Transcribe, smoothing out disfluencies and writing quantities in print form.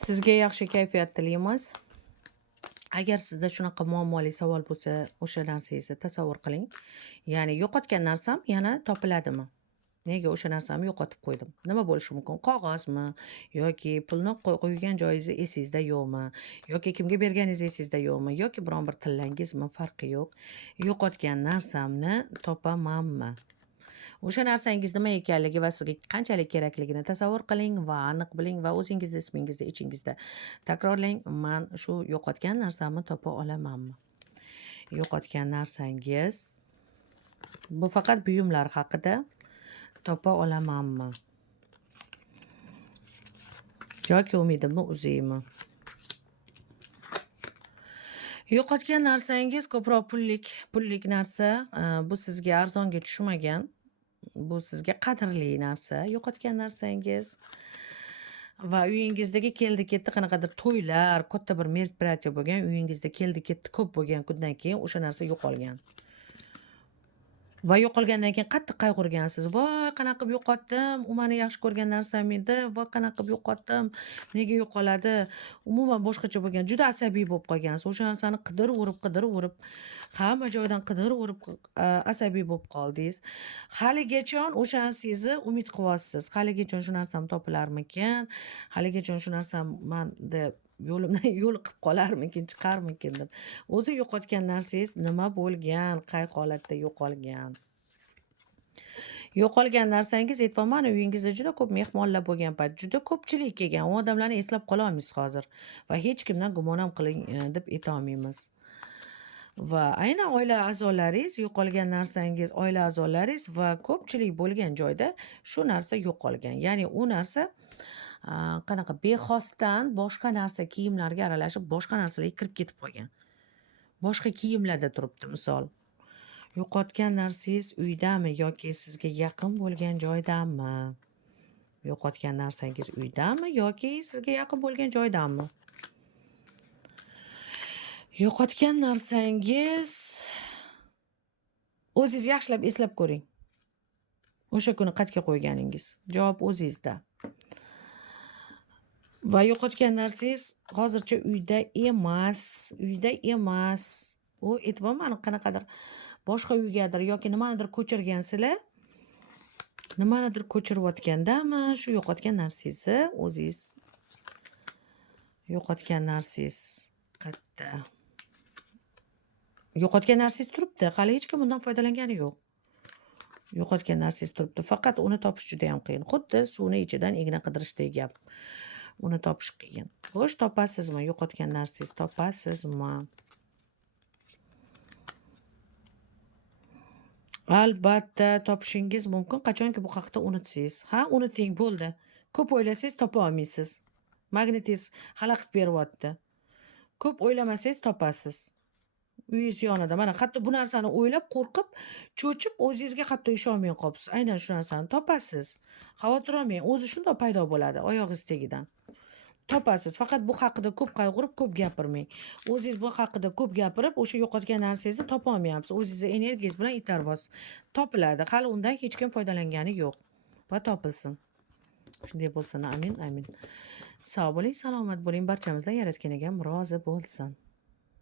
Sizga yaxshi kayfiyat tilaymiz. Agar sizda shunaqa muammoli savol bo'lsa, o'sha narsangizni tasavvur qiling. Ya'ni yo'qotgan narsam yana topiladimi? Nega o'sha narsamni yo'qotib qo'ydim? Nima bo'lishi mumkin? Qog'ozmi yoki pulni qo'ygan joyingiz esingizda yo'qmi? Yoki kimga berganingiz esingizda yo'qmi? Yoki biron bir tillangizmi? Farqi yo'q. Yo'qotgan narsamni topamanmi? O'sha narsangiz nima ekanligi va sizga qanchalik kerakligini tasavvur qiling va aniq biling va o'zingizni ismingizda ichingizda takrorlang. Men shu yo'qotgan narsamni topa olamanmi? Yo'qotgan narsangiz bu faqat buyumlar haqida. Topa olamanmi? Yoki umidimni uzaymi? Yo'qotgan narsangiz ko'proq pullik narsa. Bu sizga arzonga tushmagan. Bu sizga qadrli narsa. Yo'qotgan narsangiz va uyingizdagi keldi-ketdi qanaqadir to'ylar, katta bir meropриятие bo'lgan, uyingizda keldi-ketdi ko'p bo'lgan kundan keyin o'sha narsa yo'qolgan. Va yo'qolgandan keyin qattiq qayg'urgansiz. Voy, qanaqa qilib yo'qotdim? U meni yaxshi ko'rgan narsam edi. Voy, qanaqa qilib yo'qotdim? Nega yo'qoladi? Umuman boshqacha bo'lgan. Juda asabiy bo'lib qolgansiz. O'sha narsani qidirib, hamma joydan qidirib, asabiy bo'lib qoldingiz. Haligacha o'sha narsangizni umid qilyapsiz. Haligacha shu narsam topilarmikin? Haligacha shu narsam menda yo'limdan yo'l qilib qolarmikin, chiqarmikin deb. O'zi yo'qotgan narsangiz nima bo'lgan, qay holatda yo'qolgan? Yo'qolgan narsangiz aytvaman, uyingizda juda ko'p mehmonlar bo'lgan payt, juda ko'pchilik kelgan. U odamlarni eslab qola olmaysiz hozir va hech kimdan gumon ham qiling deb ayta olmaymiz. Va aynan oila a'zolaringiz, yo'qolgan narsangiz oila a'zolaringiz va ko'pchilik bo'lgan joyda shu narsa yo'qolgan. Ya'ni u narsa qanaqa bexosdan boshqa narsa kiyimlarga aralashib, boshqa narsalarga kirib ketib qolgan. Boshqa kiyimlarda turibdi misol. Yo'qotgan narsangiz uydami yoki sizga yaqin bo'lgan joydami? Yo'qotgan narsangiz uydami yoki sizga yaqin bo'lgan joydami? Yo'qotgan narsangiz o'zingiz yaxshilab eslab ko'ring. O'sha kuni qatga qo'yganingiz. Javob o'zingizda. Va yo'qotgan narsangiz hozircha uyda emas. U aytvaman, qanaqadir boshqa uygadir yoki nimanidir ko'chirgansizlar. Nimanidir ko'chirayotgandami, shu yo'qotgan narsangizni o'zingiz yo'qotgan narsangiz qayerda? Yo'qotgan narsangiz turibdi. Hali hech kim bundan foydalangani yo'q. Yo'qotgan narsangiz turibdi. Faqat uni topish juda ham qiyin. Xuddi suvni ichidan igna qidirishdek gap. Uni topish qiyin. Xo'sh, topasizmi? Yo'qotgan narsangiz topasizmi? Albatta topishingiz mumkin, qachonki bu haqda unutsangiz. Ha, unuting, bo'ldi. Ko'p o'ylasangiz topa olmaysiz. Magnetingiz xalaqit beryapti. Ko'p o'ylamasangiz topasiz. Uyingiz yonida. Mana hatto bu narsani o'ylab, qo'rqib, cho'chib, o'zingizga hatto ishonmay qolibsiz. Aynan shu narsani topasiz. Xavotir olmang, o'zi shunday paydo bo'ladi oyog'ingiz tagidan. Topasiz. Faqat bu haqida ko'p qayg'urib, ko'p gapirmang. O'zingiz bu haqida ko'p gapirib, o'sha yo'qotgan narsangizni topa olmayapsiz. O'zingizni energiyangiz bilan itarvosiz. Topiladi. Hali undan hech kim foydalangani yo'q. Va topilsin. Shunday bo'lsin. Amin, amin. Sog' bo'ling, salomat bo'ling. Barchamizdan Yaratgan Egam rozi bo'lsin.